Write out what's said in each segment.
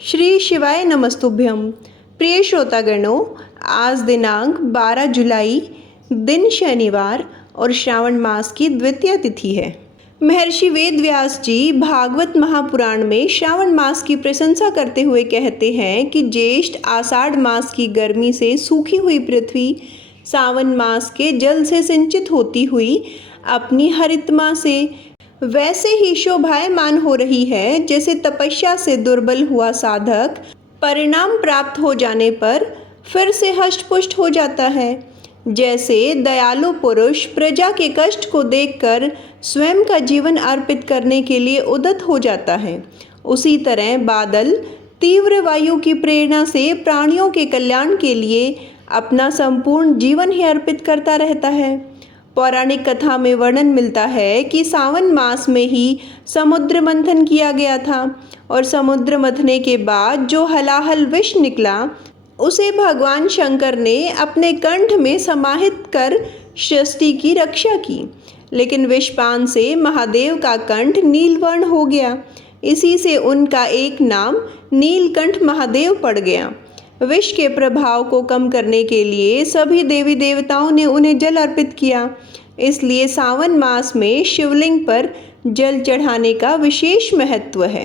श्री शिवाय नमस्तुभ्यम। प्रिय श्रोतागणों, आज दिनांक 12 जुलाई, दिन शनिवार और श्रावण मास की द्वितीय तिथि है। महर्षि वेद व्यास जी भागवत महापुराण में श्रावण मास की प्रशंसा करते हुए कहते हैं कि ज्येष्ठ आषाढ़ मास की गर्मी से सूखी हुई पृथ्वी सावन मास के जल से सिंचित होती हुई अपनी हरितमा से वैसे ही शोभायमान हो रही है जैसे तपस्या से दुर्बल हुआ साधक परिणाम प्राप्त हो जाने पर फिर से हष्टपुष्ट हो जाता है। जैसे दयालु पुरुष प्रजा के कष्ट को देखकर स्वयं का जीवन अर्पित करने के लिए उद्यत हो जाता है, उसी तरह बादल तीव्र वायु की प्रेरणा से प्राणियों के कल्याण के लिए अपना संपूर्ण जीवन ही अर्पित करता रहता है। पौराणिक कथा में वर्णन मिलता है कि सावन मास में ही समुद्र मंथन किया गया था और समुद्र मंथने के बाद जो हलाहल विष निकला उसे भगवान शंकर ने अपने कंठ में समाहित कर सृष्टि की रक्षा की, लेकिन विषपान से महादेव का कंठ नीलवर्ण हो गया। इसी से उनका एक नाम नीलकंठ महादेव पड़ गया। विष के प्रभाव को कम करने के लिए सभी देवी देवताओं ने उन्हें जल अर्पित किया। इसलिए सावन मास में शिवलिंग पर जल चढ़ाने का विशेष महत्व है।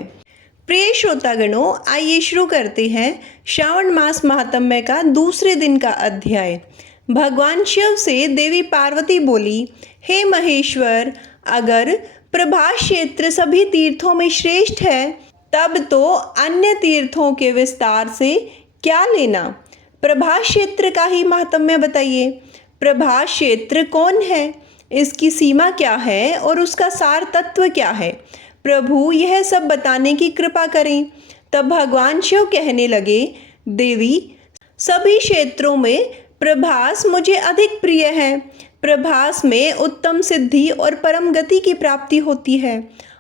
प्रिय श्रोतागणों, आइए शुरू करते हैं श्रावण मास महात्म्य का दूसरे दिन का अध्याय। भगवान शिव से देवी पार्वती बोली, हे महेश्वर, अगर प्रभास क्षेत्र सभी तीर्थों में श्रेष्ठ है तब तो अन्य तीर्थों के विस्तार से क्या लेना। प्रभास क्षेत्र का ही महात्म्य बताइए। प्रभास क्षेत्र कौन है, इसकी सीमा क्या है और उसका सार तत्व क्या है। प्रभु यह सब बताने की कृपा करें। तब भगवान शिव कहने लगे, देवी, सभी क्षेत्रों में प्रभास मुझे अधिक प्रिय है। प्रभास में उत्तम सिद्धि और परम गति की प्राप्ति होती है।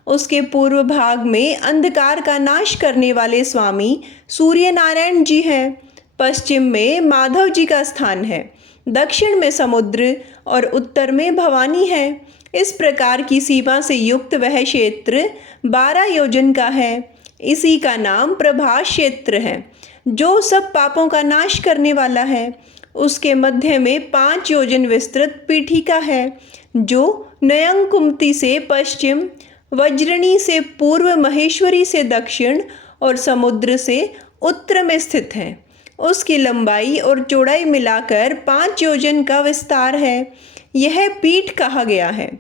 उसके पूर्व भाग में अंधकार का नाश करने वाले स्वामी सूर्य नारायण जी हैं। पश्चिम में माधव जी का स्थान है, दक्षिण में समुद्र और उत्तर में भवानी है। इस प्रकार की सीमा से युक्त वह क्षेत्र 12 योजन का है। इसी का नाम प्रभास क्षेत्र है, जो सब पापों का नाश करने वाला है। उसके मध्य में 5 योजन विस्तृत पीठिका है, जो नयंकुमती से पश्चिम, वज्रणी से पूर्व, महेश्वरी से दक्षिण और समुद्र से उत्तर में स्थित है। उसकी लंबाई और चौड़ाई मिलाकर 5 योजन का विस्तार है। यह पीठ कहा गया है।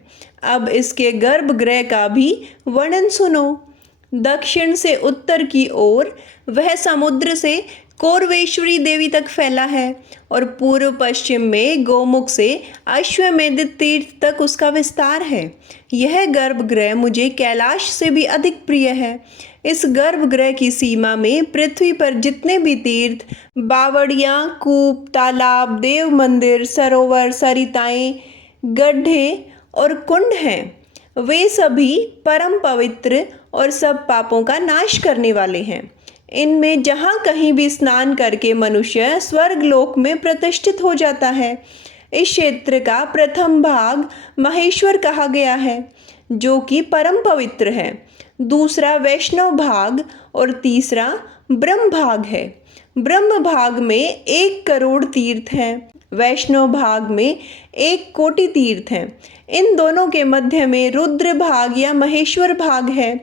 अब इसके गर्भगृह का भी वर्णन सुनो। दक्षिण से उत्तर की ओर वह समुद्र से कौरवेश्वरी देवी तक फैला है और पूर्व पश्चिम में गोमुख से अश्वमेध तीर्थ तक उसका विस्तार है। यह गर्भगृह मुझे कैलाश से भी अधिक प्रिय है। इस गर्भगृह की सीमा में पृथ्वी पर जितने भी तीर्थ, बावड़ियाँ, कूप, तालाब, देव मंदिर, सरोवर, सरिताएं, गड्ढे और कुंड हैं, वे सभी परम पवित्र और सब पापों का नाश करने वाले हैं। इनमें जहाँ कहीं भी स्नान करके मनुष्य स्वर्ग लोक में प्रतिष्ठित हो जाता है। इस क्षेत्र का प्रथम भाग महेश्वर कहा गया है, जो कि परम पवित्र है। दूसरा वैष्णव भाग और तीसरा ब्रह्म भाग है। ब्रह्म भाग में 1 करोड़ तीर्थ हैं, वैष्णव भाग में 1 कोटि तीर्थ हैं। इन दोनों के मध्य में रुद्र भाग या महेश्वर भाग है।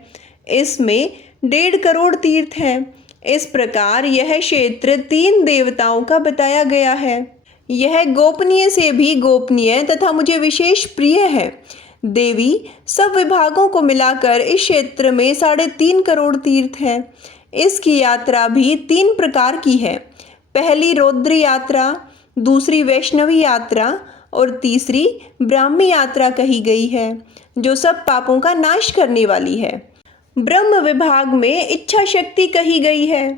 इसमें 1.5 करोड़ तीर्थ हैं। इस प्रकार यह क्षेत्र 3 देवताओं का बताया गया है। यह गोपनीय से भी गोपनीय तथा मुझे विशेष प्रिय है। देवी, सब विभागों को मिलाकर इस क्षेत्र में 3.5 करोड़ तीर्थ हैं। इसकी यात्रा भी 3 प्रकार की है। पहली रुद्र यात्रा, दूसरी वैष्णवी यात्रा और तीसरी ब्राह्मी यात्रा कही गई है, जो सब पापों का नाश करने वाली है। ब्रह्म विभाग में इच्छा शक्ति कही गई है,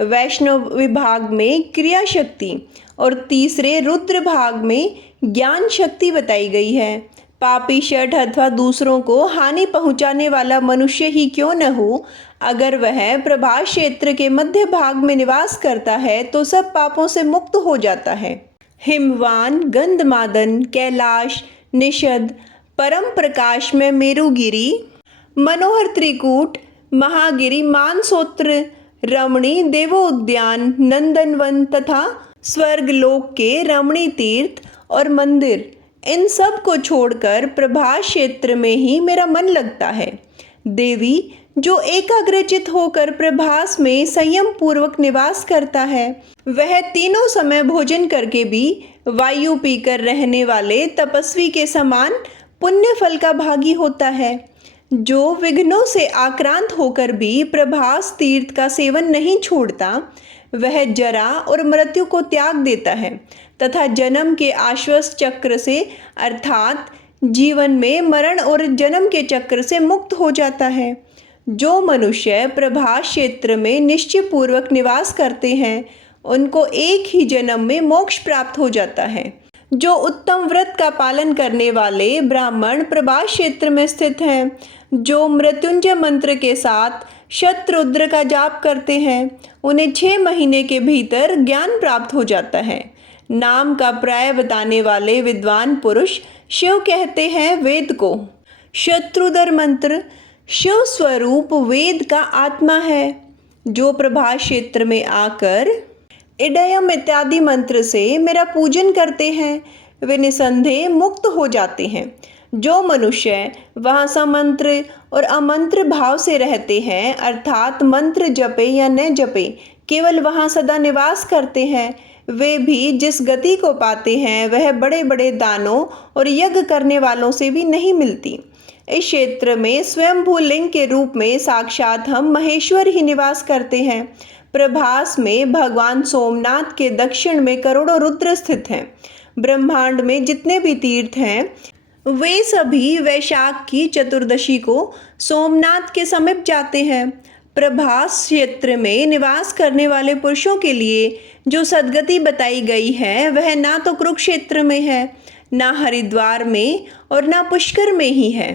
वैष्णव विभाग में क्रिया शक्ति और तीसरे रुद्र भाग में ज्ञान शक्ति बताई गई है। पापी षट अथवा दूसरों को हानि पहुंचाने वाला मनुष्य ही क्यों न हो, अगर वह प्रभास क्षेत्र के मध्य भाग में निवास करता है तो सब पापों से मुक्त हो जाता है। हिमवान, गंधमादन, कैलाश, निषद, परम प्रकाश में मेरुगिरी, मनोहर त्रिकूट, महागिरी, मानसोत्र, रमणी देवोद्यान, नंदनवन तथा स्वर्गलोक के रमणी तीर्थ और मंदिर, इन सब को छोड़कर प्रभास क्षेत्र में ही मेरा मन लगता है। देवी जो एकाग्रचित होकर प्रभास में संयम पूर्वक निवास करता है, वह तीनों समय भोजन करके भी वायु पीकर रहने वाले तपस्वी के समान पुण्य फल का भागी होता है। जो विघ्नों से आक्रांत होकर भी प्रभास तीर्थ का सेवन नहीं छोड़ता, वह जरा और मृत्यु को त्याग देता है तथा जन्म के आश्वस्त चक्र से अर्थात जीवन में मरण और जन्म के चक्र से मुक्त हो जाता है। जो मनुष्य प्रभास क्षेत्र में निश्चय पूर्वक निवास करते हैं, उनको एक ही जन्म में मोक्ष प्राप्त हो जाता है। जो उत्तम व्रत का पालन करने वाले ब्राह्मण प्रभास क्षेत्र में स्थित हैं, जो मृत्युंजय मंत्र के साथ शतरुद्र का जाप करते हैं, उन्हें 6 महीने के भीतर ज्ञान प्राप्त हो जाता है। नाम का प्राय बताने वाले विद्वान पुरुष शिव कहते हैं वेद को। शत्रुदर मंत्र शिव स्वरूप वेद का आत्मा है। जो प्रभास क्षेत्र में आकर इडयम इत्यादि मंत्र से मेरा पूजन करते हैं, वे निसंदेह मुक्त हो जाते हैं। जो मनुष्य वहाँ समंत्र और अमंत्र भाव से रहते हैं, अर्थात मंत्र जपे या न जपे, केवल वहाँ सदा निवास करते हैं, वे भी जिस गति को पाते हैं वह बड़े बड़े दानों और यज्ञ करने वालों से भी नहीं मिलती। इस क्षेत्र में स्वयंभू लिंग के रूप में साक्षात हम महेश्वर ही निवास करते हैं। प्रभास में भगवान सोमनाथ के दक्षिण में करोड़ों रुद्र स्थित हैं। ब्रह्मांड में जितने भी तीर्थ हैं, वे सभी वैशाख की चतुर्दशी को सोमनाथ के समीप जाते हैं। प्रभास क्षेत्र में निवास करने वाले पुरुषों के लिए जो सद्गति बताई गई है, वह ना तो कुरुक्षेत्र में है, ना हरिद्वार में और ना पुष्कर में ही है।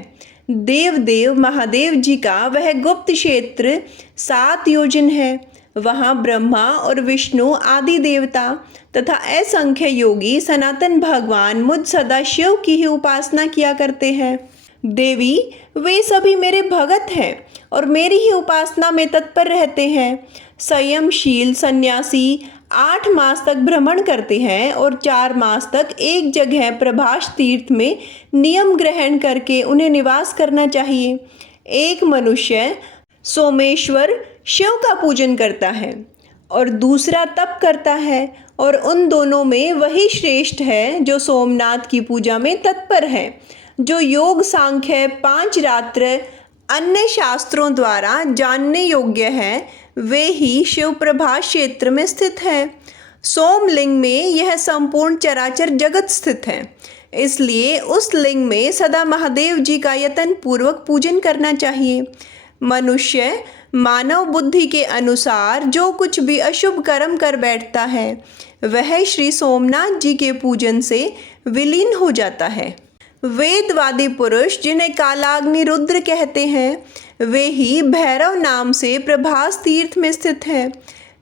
देव महादेव जी का वह गुप्त क्षेत्र 7 योजन है। वहाँ ब्रह्मा और विष्णु आदि देवता तथा असंख्य योगी सनातन भगवान मुझ सदा शिव की ही उपासना किया करते हैं। देवी वे सभी मेरे भगत हैं और मेरी ही उपासना में तत्पर रहते हैं। संयमशील सन्यासी 8 मास तक भ्रमण करते हैं और 4 मास तक एक जगह प्रभास तीर्थ में नियम ग्रहण करके उन्हें निवास करना चाहिए। एक मनुष्य सोमेश्वर शिव का पूजन करता है और दूसरा तप करता है, और उन दोनों में वही श्रेष्ठ है जो सोमनाथ की पूजा में तत्पर है। जो योग सांख्य 5 रात्र अन्य शास्त्रों द्वारा जानने योग्य है, वे ही शिव प्रभास क्षेत्र में स्थित हैं। सोमलिंग में यह संपूर्ण चराचर जगत स्थित है, इसलिए उस लिंग में सदा महादेव जी का यत्न पूर्वक पूजन करना चाहिए। मनुष्य मानव बुद्धि के अनुसार जो कुछ भी अशुभ कर्म कर बैठता है, वह श्री सोमनाथ जी के पूजन से विलीन हो जाता है। वेदवादी पुरुष जिन्हें कालाग्नि रुद्र कहते हैं, वे ही भैरव नाम से प्रभास तीर्थ में स्थित हैं।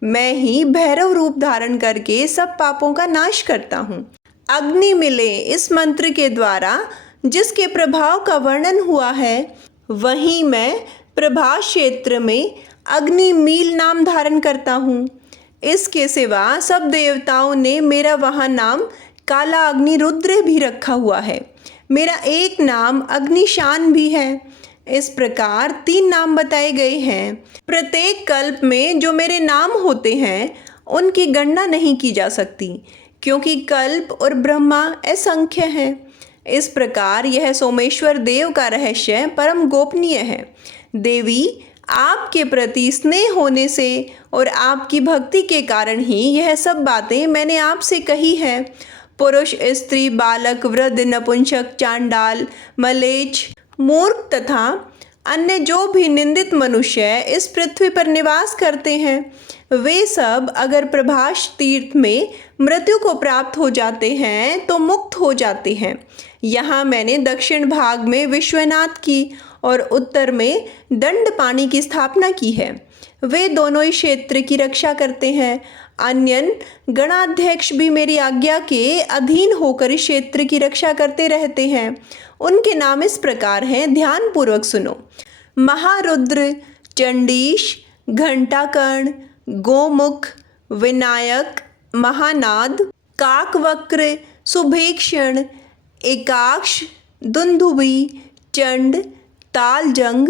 मैं ही भैरव रूप धारण करके सब पापों का नाश करता हूँ। अग्नि मिले इस मंत्र के द्वारा जिसके प्रभाव का वर्णन हुआ है, वहीं मैं प्रभास क्षेत्र में अग्नि मील नाम धारण करता हूँ। इसके सिवा सब देवताओं ने मेरा वहाँ नाम काला अग्नि रुद्र भी रखा हुआ है। मेरा एक नाम अग्निशान भी है। इस प्रकार 3 नाम बताए गए हैं। प्रत्येक कल्प में जो मेरे नाम होते हैं, उनकी गणना नहीं की जा सकती, क्योंकि कल्प और ब्रह्मा असंख्य हैं। इस प्रकार यह सोमेश्वर देव का रहस्य परम गोपनीय है। देवी आपके प्रति स्नेह होने से और आपकी भक्ति के कारण ही यह सब बातें मैंने आपसे कही है। पुरुष, स्त्री, बालक, वृद्ध, नपुंसक, चांडाल, मलेच्छ, मूर्ख तथा अन्य जो भी निंदित मनुष्य इस पृथ्वी पर निवास करते हैं, वे सब अगर प्रभास तीर्थ में मृत्यु को प्राप्त हो जाते हैं तो मुक्त हो जाते हैं। यहाँ मैंने दक्षिण भाग में विश्वनाथ की और उत्तर में दंडपाणि की स्थापना की है। वे दोनों ही क्षेत्र की रक्षा करते हैं। अन्य गणाध्यक्ष भी मेरी आज्ञा के अधीन होकर इस क्षेत्र की रक्षा करते रहते हैं। उनके नाम इस प्रकार हैं, ध्यान पूर्वक सुनो। महारुद्र, चंडीश, घंटाकर्ण, गोमुख, विनायक, महानाद, काकवक्र, सुभेक्षण, एकाक्ष, दुंदुभि, चंड, तालजंग,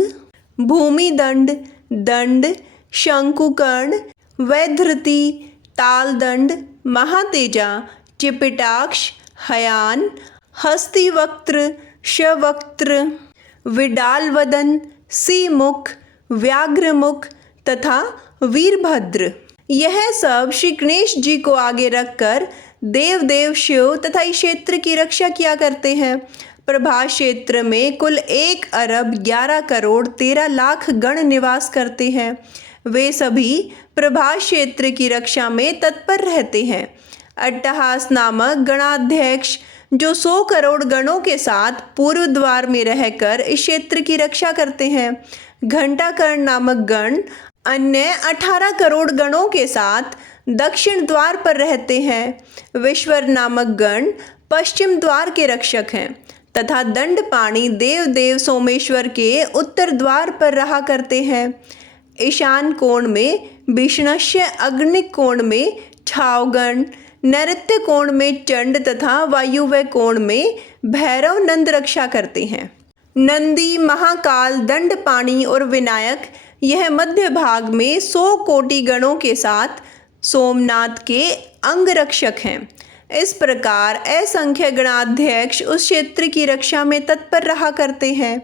भूमिदंड, दंड, शंकुकर्ण, वैधृति, तालदंड, महातेजा, चिपिटाक्ष, हयान, हस्तिवक्त्र, शवक्त्र, विडालवदन, सीमुख, व्याघ्रमुख तथा वीरभद्र। यह सब श्री गणेश जी को आगे रखकर देव शिव तथा इस क्षेत्र की रक्षा किया करते हैं। प्रभास क्षेत्र में कुल 1,11,13,00,000 गण निवास करते हैं। वे सभी प्रभास क्षेत्र की रक्षा में तत्पर रहते हैं। अट्टहास नामक गणाध्यक्ष जो 100 करोड़ गणों के साथ पूर्व द्वार में रहकर इस क्षेत्र की रक्षा करते हैं। घंटाकर्ण नामक गण अन्य 18 करोड़ गणों के साथ दक्षिण द्वार पर रहते हैं। विश्वर नामक गण पश्चिम द्वार के रक्षक हैं तथा दंडपाणी देव सोमेश्वर के उत्तर द्वार पर रहा करते हैं। ईशान कोण में विष्णस्य, अग्निक कोण में छावगण, नैऋत्य कोण में चंड तथा वायुव्य कोण में भैरव नंद रक्षा करते हैं। नंदी, महाकाल, दंडपाणी और विनायक यह मध्य भाग में 100 कोटि गणों के साथ सोमनाथ के अंगरक्षक हैं। इस प्रकार असंख्य गणाध्यक्ष उस क्षेत्र की रक्षा में तत्पर रहा करते हैं।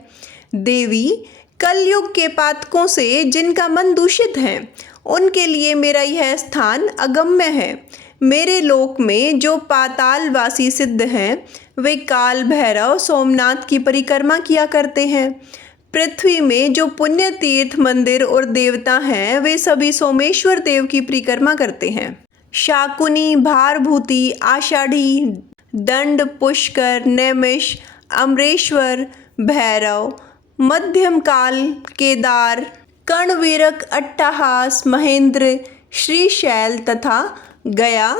देवी, कलयुग के पातकों से जिनका मन दूषित है उनके लिए मेरा यह स्थान अगम्य है। मेरे लोक में जो पातालवासी सिद्ध हैं वे काल भैरव सोमनाथ की परिक्रमा किया करते हैं। पृथ्वी में जो पुण्य तीर्थ, मंदिर और देवता हैं वे सभी सोमेश्वर देव की परिक्रमा करते हैं। शाकुनी, भारभूति, आषाढ़ी, दंड, पुष्कर, नैमिष, अमरेश्वर, भैरव, मध्यम काल, केदार, कर्णवीरक, अट्टहास, महेंद्र, श्रीशैल तथा गया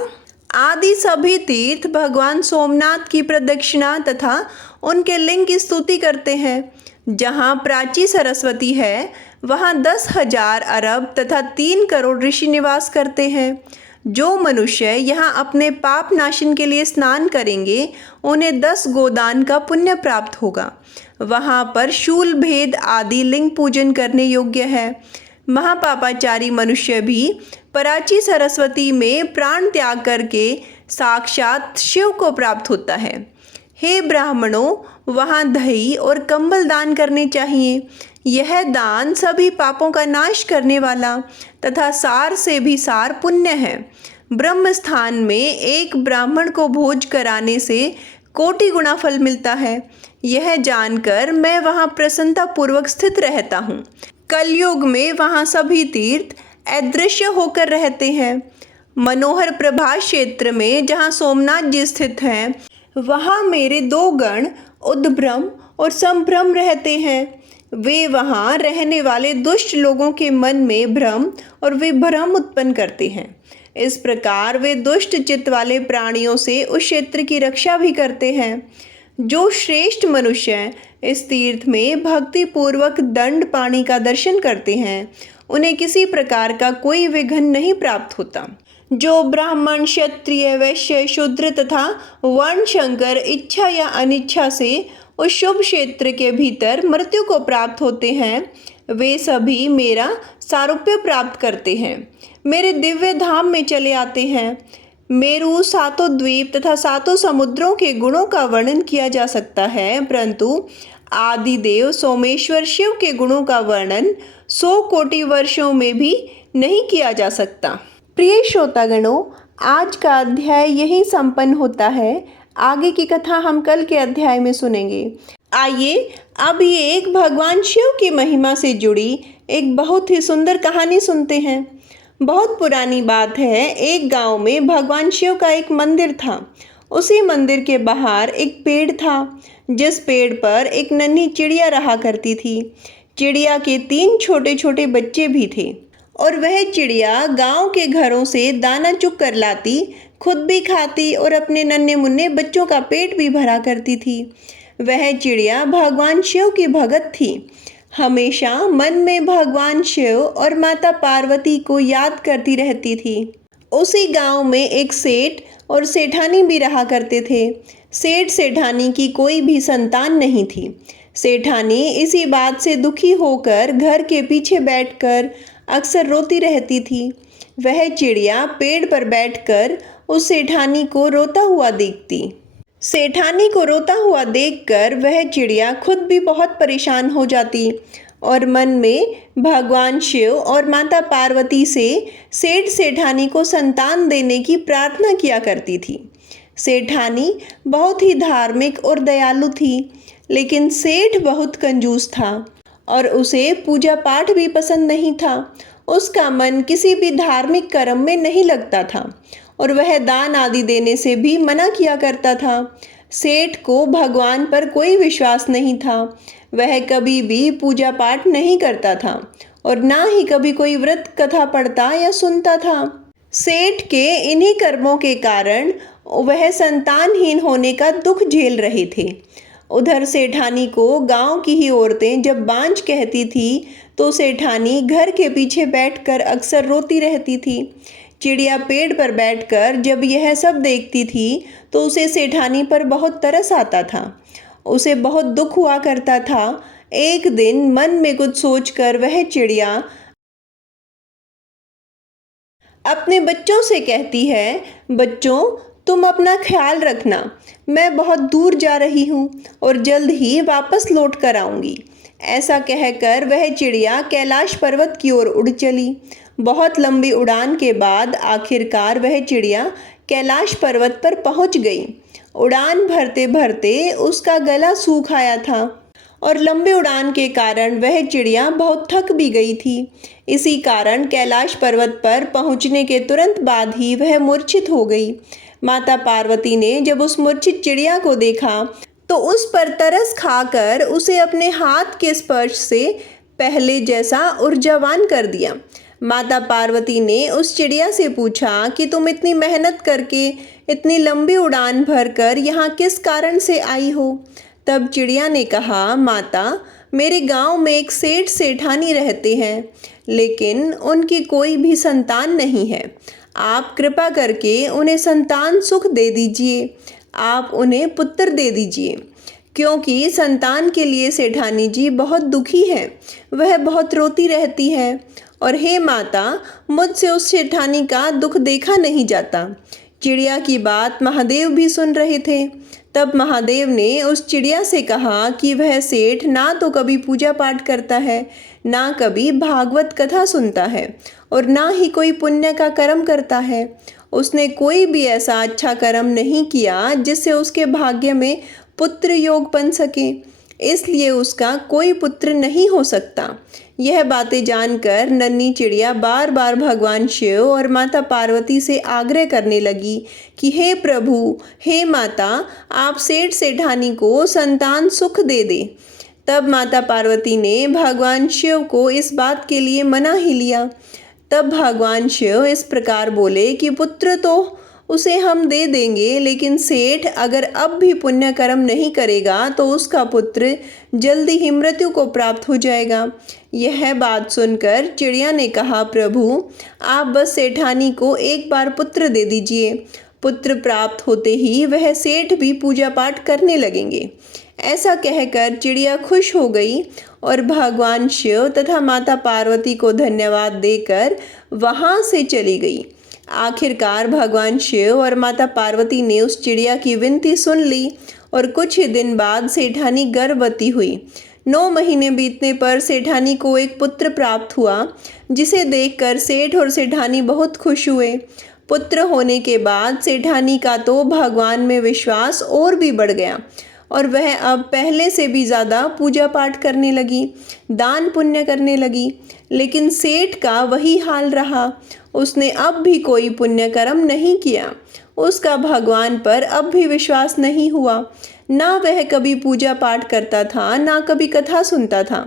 आदि सभी तीर्थ भगवान सोमनाथ की प्रदक्षिणा तथा उनके लिंग की स्तुति करते हैं। जहाँ प्राची सरस्वती है वहाँ 10,000 अरब तथा 3 करोड़ ऋषि निवास करते हैं। जो मनुष्य यहाँ अपने पाप नाशन के लिए स्नान करेंगे उन्हें 10 गोदान का पुण्य प्राप्त होगा। वहाँ पर शूल भेद आदि लिंग पूजन करने योग्य है। महापापाचारी मनुष्य भी प्राची सरस्वती में प्राण त्याग करके साक्षात शिव को प्राप्त होता है। हे ब्राह्मणों, वहाँ दही और कंबल दान करने चाहिए। यह दान सभी पापों का नाश करने वाला तथा सार से भी सार पुण्य है। ब्रह्म स्थान में एक ब्राह्मण को भोज कराने से कोटि गुना फल मिलता है। यह जानकर मैं वहाँ प्रसन्नता पूर्वक स्थित रहता हूँ। कलयुग में वहाँ सभी तीर्थ अदृश्य होकर रहते हैं। मनोहर प्रभास क्षेत्र में जहाँ सोमनाथ जी स्थित हैं वहाँ मेरे 2 गण उद्भ्रम और संभ्रम रहते हैं। वे वहाँ रहने वाले दुष्ट लोगों के मन में भ्रम और विभ्रम उत्पन्न करते हैं। इस प्रकार वे दुष्ट चित्त वाले प्राणियों से उस क्षेत्र की रक्षा भी करते हैं। जो श्रेष्ठ मनुष्य इस तीर्थ में भक्ति पूर्वक दंड पानी का दर्शन करते हैं उन्हें किसी प्रकार का कोई विघ्न नहीं प्राप्त होता। जो ब्राह्मण, क्षत्रिय, वैश्य, शूद्र तथा वर्ण शंकर इच्छा या अनिच्छा से उस शुभ क्षेत्र के भीतर मृत्यु को प्राप्त होते हैं वे सभी मेरा सारूप्य प्राप्त करते हैं, मेरे दिव्य धाम में चले आते हैं। मेरु, 7 द्वीप तथा 7 समुद्रों के गुणों का वर्णन किया जा सकता है, परंतु आदिदेव सोमेश्वर शिव के गुणों का वर्णन 100 कोटि वर्षों में भी नहीं किया जा सकता। प्रिय श्रोतागणों, आज का अध्याय यहीं संपन्न होता है। आगे की कथा हम कल के अध्याय में सुनेंगे। आइए अब ये एक भगवान शिव की महिमा से जुड़ी एक बहुत ही सुंदर कहानी सुनते हैं। बहुत पुरानी बात है, एक गांव में भगवान शिव का एक मंदिर था। उसी मंदिर के बाहर एक पेड़ था जिस पेड़ पर एक नन्ही चिड़िया रहा करती थी। चिड़िया के 3 छोटे छोटे बच्चे भी थे और वह चिड़िया गांव के घरों से दाना चुग कर लाती, खुद भी खाती और अपने नन्हे मुन्ने बच्चों का पेट भी भरा करती थी। वह चिड़िया भगवान शिव की भगत थी। हमेशा मन में भगवान शिव और माता पार्वती को याद करती रहती थी। उसी गांव में एक सेठ और सेठानी भी रहा करते थे। सेठ सेठानी की कोई भी संतान नहीं थी। सेठानी इसी बात से दुखी होकर घर के पीछे बैठकर अक्सर रोती रहती थी। वह चिड़िया पेड़ पर बैठकर उस सेठानी को रोता हुआ देखती। सेठानी को रोता हुआ देखकर वह चिड़िया खुद भी बहुत परेशान हो जाती और मन में भगवान शिव और माता पार्वती से सेठ सेठानी को संतान देने की प्रार्थना किया करती थी। सेठानी बहुत ही धार्मिक और दयालु थी, लेकिन सेठ बहुत कंजूस था और उसे पूजा पाठ भी पसंद नहीं था। उसका मन किसी भी धार्मिक कर्म में नहीं लगता था और वह दान आदि देने से भी मना किया करता था। सेठ को भगवान पर कोई विश्वास नहीं था। वह कभी भी पूजा पाठ नहीं करता था और ना ही कभी कोई व्रत कथा पढ़ता या सुनता था। सेठ के इन्हीं कर्मों के कारण वह संतानहीन होने का दुख झेल रहे थे। उधर सेठानी को गांव की ही औरतें जब बांझ कहती थी तो सेठानी घर के पीछे बैठकर अक्सर रोती रहती थी। चिड़िया पेड़ पर बैठकर जब यह सब देखती थी तो उसे सेठानी पर बहुत तरस आता था। उसे बहुत दुख हुआ करता था। एक दिन मन में कुछ सोचकर वह चिड़िया अपने बच्चों से कहती है, बच्चों तुम अपना ख्याल रखना, मैं बहुत दूर जा रही हूँ और जल्द ही वापस लौट कर आऊँगी। ऐसा कहकर वह चिड़िया कैलाश पर्वत की ओर उड़ चली। बहुत लंबी उड़ान के बाद आखिरकार वह चिड़िया कैलाश पर्वत पर पहुँच गई। उड़ान भरते भरते उसका गला सूख आया था और लंबी उड़ान के कारण वह चिड़िया बहुत थक भी गई थी। इसी कारण कैलाश पर्वत पर पहुंचने के तुरंत बाद ही वह मूर्छित हो गई। माता पार्वती ने जब उस मूर्छित चिड़िया को देखा तो उस पर तरस खाकर उसे अपने हाथ के स्पर्श से पहले जैसा ऊर्जावान कर दिया। माता पार्वती ने उस चिड़िया से पूछा कि तुम इतनी मेहनत करके इतनी लंबी उड़ान भरकर यहाँ किस कारण से आई हो? तब चिड़िया ने कहा, माता, मेरे गांव में एक सेठ सेठानी रहते हैं, लेकिन उनकी कोई भी संतान नहीं है। आप कृपा करके उन्हें संतान सुख दे दीजिए। आप उन्हें पुत्र दे दीजिए, क्योंकि संतान के लिए सेठानी जी बहुत दुखी है। वह बहुत रोती रहती है और हे माता, मुझसे उस सेठानी का दुख देखा नहीं जाता। चिड़िया की बात महादेव भी सुन रहे थे। तब महादेव ने उस चिड़िया से कहा कि वह सेठ ना तो कभी पूजा पाठ करता है, ना कभी भागवत कथा सुनता है और ना ही कोई पुण्य का कर्म करता है। उसने कोई भी ऐसा अच्छा कर्म नहीं किया जिससे उसके भाग्य में पुत्र योग बन सके, इसलिए उसका कोई पुत्र नहीं हो सकता। यह बातें जानकर नन्ही चिड़िया बार बार भगवान शिव और माता पार्वती से आग्रह करने लगी कि हे प्रभु, हे माता, आप सेठ सेठानी को संतान सुख दे दे। तब माता पार्वती ने भगवान शिव को इस बात के लिए मना ही लिया। तब भगवान शिव इस प्रकार बोले कि पुत्र तो उसे हम दे देंगे, लेकिन सेठ अगर अब भी पुण्य कर्म नहीं करेगा तो उसका पुत्र जल्दी ही मृत्यु को प्राप्त हो जाएगा। यह बात सुनकर चिड़िया ने कहा, प्रभु, आप बस सेठानी को एक बार पुत्र दे दीजिए। पुत्र प्राप्त होते ही वह सेठ भी पूजा पाठ करने लगेंगे। ऐसा कहकर चिड़िया खुश हो गई और भगवान शिव तथा माता पार्वती को धन्यवाद देकर वहाँ से चली गई। आखिरकार भगवान शिव और माता पार्वती ने उस चिड़िया की विनती सुन ली और कुछ ही दिन बाद सेठानी गर्भवती हुई। 9 महीने बीतने पर सेठानी को एक पुत्र प्राप्त हुआ, जिसे देखकर सेठ और सेठानी बहुत खुश हुए। पुत्र होने के बाद सेठानी का तो भगवान में विश्वास और भी बढ़ गया और वह अब पहले से भी ज़्यादा पूजा पाठ करने लगी, दान पुण्य करने लगी। लेकिन सेठ का वही हाल रहा। उसने अब भी कोई पुण्य कर्म नहीं किया। उसका भगवान पर अब भी विश्वास नहीं हुआ। ना वह कभी पूजा पाठ करता था, ना कभी कथा सुनता था।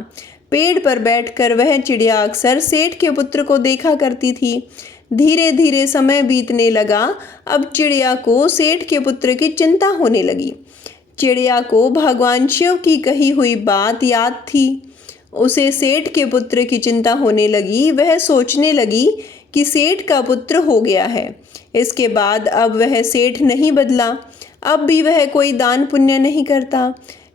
पेड़ पर बैठकर वह चिड़िया अक्सर सेठ के पुत्र को देखा करती थी। धीरे धीरे समय बीतने लगा। अब चिड़िया को सेठ के पुत्र की चिंता होने लगी। चिड़िया को भगवान शिव की कही हुई बात याद थी। उसे सेठ के पुत्र की चिंता होने लगी। वह सोचने लगी कि सेठ का पुत्र हो गया है। इसके बाद अब वह सेठ नहीं बदला। अब भी वह कोई दान पुण्य नहीं करता,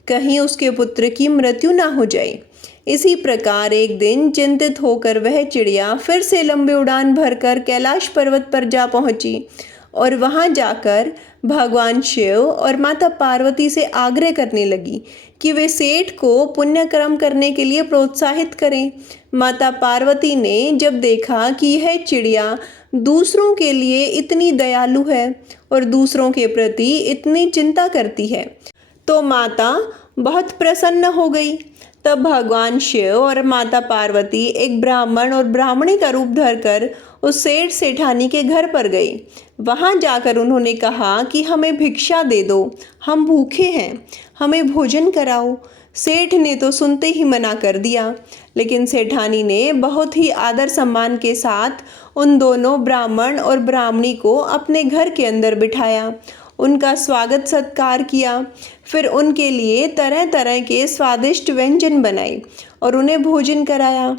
कहीं उसके पुत्र की मृत्यु ना हो जाए। इसी प्रकार एक दिन चिंतित होकर वह चिड़िया फिर से लंबी उड़ान भरकर कैलाश पर्वत पर जा पहुंची और वहां जाकर भगवान शिव और माता पार्वती से आग्रह करने लगी कि वे सेठ को पुण्य कर्म करने के लिए प्रोत्साहित करें। माता पार्वती ने जब देखा कि यह चिड़िया दूसरों के लिए इतनी दयालु है और दूसरों के प्रति इतनी चिंता करती है, तो माता बहुत प्रसन्न हो गई। तब भगवान शिव और माता पार्वती एक ब्राह्मण और ब्राह्मणी का रूप धरकर उस सेठ सेठानी के घर पर गए। वहां जाकर उन्होंने कहा कि हमें भिक्षा दे दो, हम भूखे हैं, हमें भोजन कराओ। सेठ ने तो सुनते ही मना कर दिया, लेकिन सेठानी ने बहुत ही आदर सम्मान के साथ उन दोनों ब्राह्मण और ब्राह्मणी को अपने घर के अंदर बिठाया, उनका स्वागत सत्कार किया। फिर उनके लिए तरह तरह के स्वादिष्ट व्यंजन बनाए और उन्हें भोजन कराया।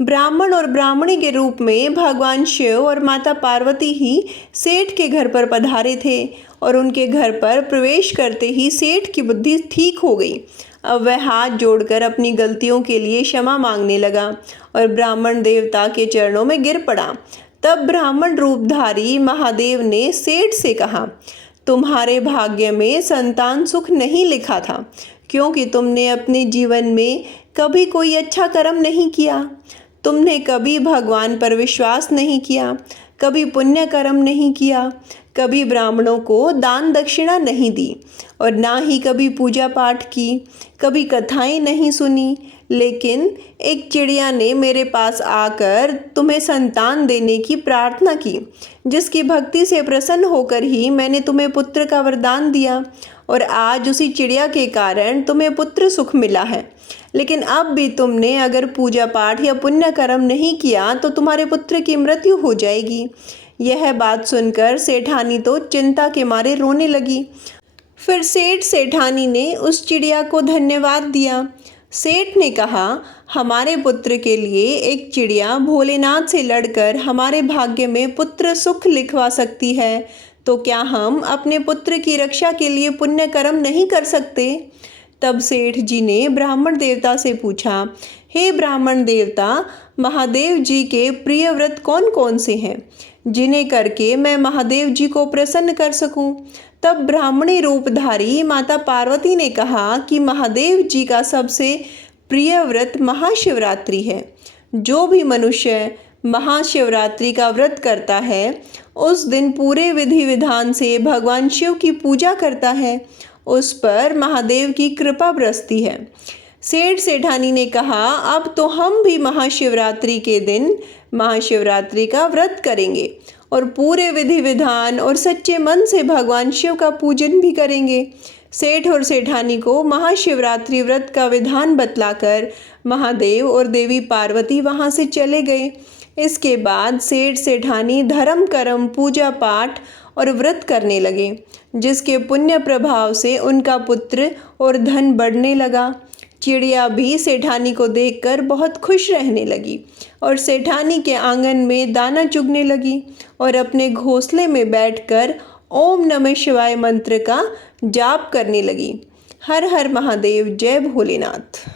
ब्राह्मण और ब्राह्मणी के रूप में भगवान शिव और माता पार्वती ही सेठ के घर पर पधारे थे और उनके घर पर प्रवेश करते ही सेठ की बुद्धि ठीक हो गई। अब वह हाथ जोड़कर अपनी गलतियों के लिए क्षमा मांगने लगा और ब्राह्मण देवता के चरणों में गिर पड़ा। तब ब्राह्मण रूपधारी महादेव ने सेठ से कहा, तुम्हारे भाग्य में संतान सुख नहीं लिखा था, क्योंकि तुमने अपने जीवन में कभी कोई अच्छा कर्म नहीं किया। तुमने कभी भगवान पर विश्वास नहीं किया, कभी पुण्य कर्म नहीं किया, कभी ब्राह्मणों को दान दक्षिणा नहीं दी और ना ही कभी पूजा पाठ की, कभी कथाएं नहीं सुनी। लेकिन एक चिड़िया ने मेरे पास आकर तुम्हें संतान देने की प्रार्थना की, जिसकी भक्ति से प्रसन्न होकर ही मैंने तुम्हें पुत्र का वरदान दिया और आज उसी चिड़िया के कारण तुम्हें पुत्र सुख मिला है। लेकिन अब भी तुमने अगर पूजा पाठ या पुण्य कर्म नहीं किया तो तुम्हारे पुत्र की मृत्यु हो जाएगी। यह बात सुनकर सेठानी तो चिंता के मारे रोने लगी। फिर सेठ सेठानी ने उस चिड़िया को धन्यवाद दिया। सेठ ने कहा, हमारे पुत्र के लिए एक चिड़िया भोलेनाथ से लड़कर हमारे भाग्य में पुत्र सुख लिखवा सकती है, तो क्या हम अपने पुत्र की रक्षा के लिए पुण्य कर्म नहीं कर सकते? तब सेठ जी ने ब्राह्मण देवता से पूछा, हे ब्राह्मण देवता, महादेव जी के प्रिय व्रत कौन कौन से हैं, जिन्हें करके मैं महादेव जी को प्रसन्न कर सकूं? तब ब्राह्मणी रूपधारी माता पार्वती ने कहा कि महादेव जी का सबसे प्रिय व्रत महाशिवरात्रि है। जो भी मनुष्य महाशिवरात्रि का व्रत करता है, उस दिन पूरे विधि विधान से भगवान शिव की पूजा करता है, उस पर महादेव की कृपा बरसती है। सेठ सेठानी ने कहा, अब तो हम भी महाशिवरात्रि के दिन महाशिवरात्रि का व्रत करेंगे और पूरे विधि विधान और सच्चे मन से भगवान शिव का पूजन भी करेंगे। सेठ और सेठानी को महाशिवरात्रि व्रत का विधान बतलाकर महादेव और देवी पार्वती वहां से चले गए। इसके बाद सेठ सेठानी धर्म कर्म पूजा पाठ और व्रत करने लगे, जिसके पुण्य प्रभाव से उनका पुत्र और धन बढ़ने लगा। चिड़िया भी सेठानी को देखकर बहुत खुश रहने लगी और सेठानी के आंगन में दाना चुगने लगी और अपने घोंसले में बैठकर ओम नमः शिवाय मंत्र का जाप करने लगी। हर हर महादेव, जय भोलेनाथ।